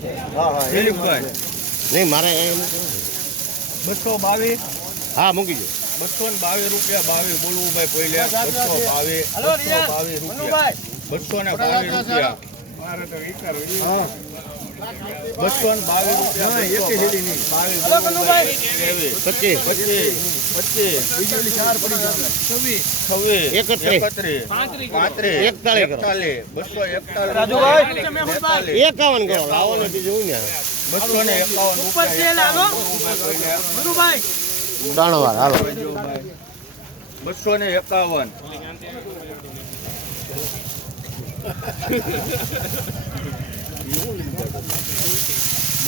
દિલીપભાઈ નહીં મારે એમ બસો બાવીસ. હા મૂકી દો. બસો ને બાવીસ રૂપિયા બાવીસ. બોલવું ભાઈ પહેલે બસો બાવીસ બસો બાવીસ રૂપિયા. બસો ને બાવીસ રૂપિયા. બસો ને બાવીસ બાવીસ પચીસ પચીસ. એકાવન કરો લાવો નથી બીજું ને બસો ને એકાવન બસો ને એકાવન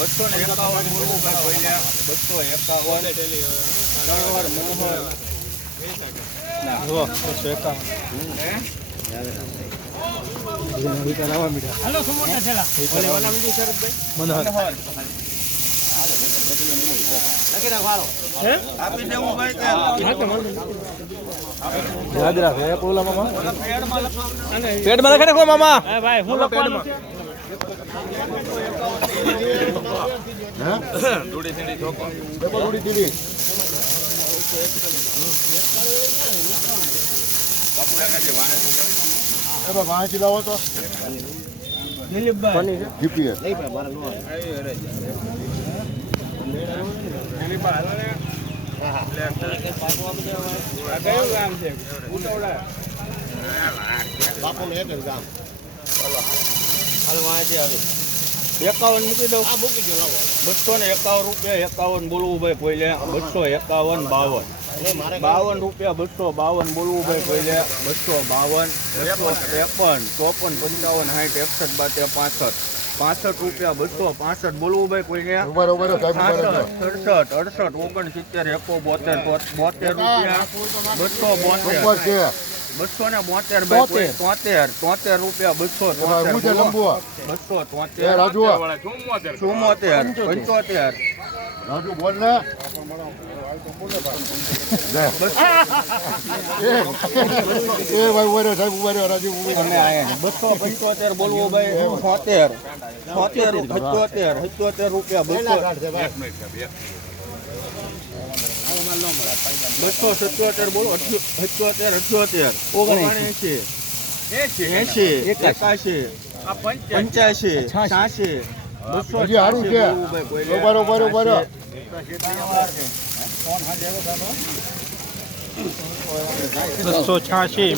બસો ને એકાવન બોલવું બોલ્યા બસો એકાવન. ત્રણ મનોહર. ના. હે? મનોહર આપી દેવું ભાઈ કે યાદ રાખે પોલા મામા પેડમાં લખાવો. પેટમાં લખે નાખો મામા ભાઈ હું લખવાનું છે જીપીએસ બાપુ ને એક જ ગામ એકાવન મૂકી દઉં. આ મૂકી દો લાવો. બસો ને એકાવન રૂપિયા એકાવન બોલવું ભાઈ પહેલે બસો એકાવન બાવન. બાવન રૂપિયા બસો બાવન બોલવું ભાઈ પહેલે બસો બાવન બસો ત્રેપન. ચોપન પંચાવન સાઠ એકસઠ બાતે પાસઠ. પાસઠ રૂપિયા બસો પાસઠ બોલવું ભાઈ કોઈને સડસઠ અડસઠ ઓગણસિત્તેર એકો બોતેર બોતેર રૂપિયા. બસો બોતેર બસો ને બોતેર તોતેર. તોતેર રૂપિયા બસો બસો તોતેર. ચુમ્મોતેર પંચોતેર. રાજુ બોલ ને. એ ભાઈ ઊભા રહ્યો સાહેબ ઊભા રહ્યો રાજુ. બસો પંચોતેર બોલવું ભાઈ છોતેર. છોતેર સત્યોતેર રૂપિયા બસો. બસો સત્યોતેર બોલો સત્યોતેર અઠ્યોતેર. ઓગણએંશી. એંશી. એકાશી. પંચ્યાસી છ્યાસી બસો હારું છે. રહો. બસો છ્યાસી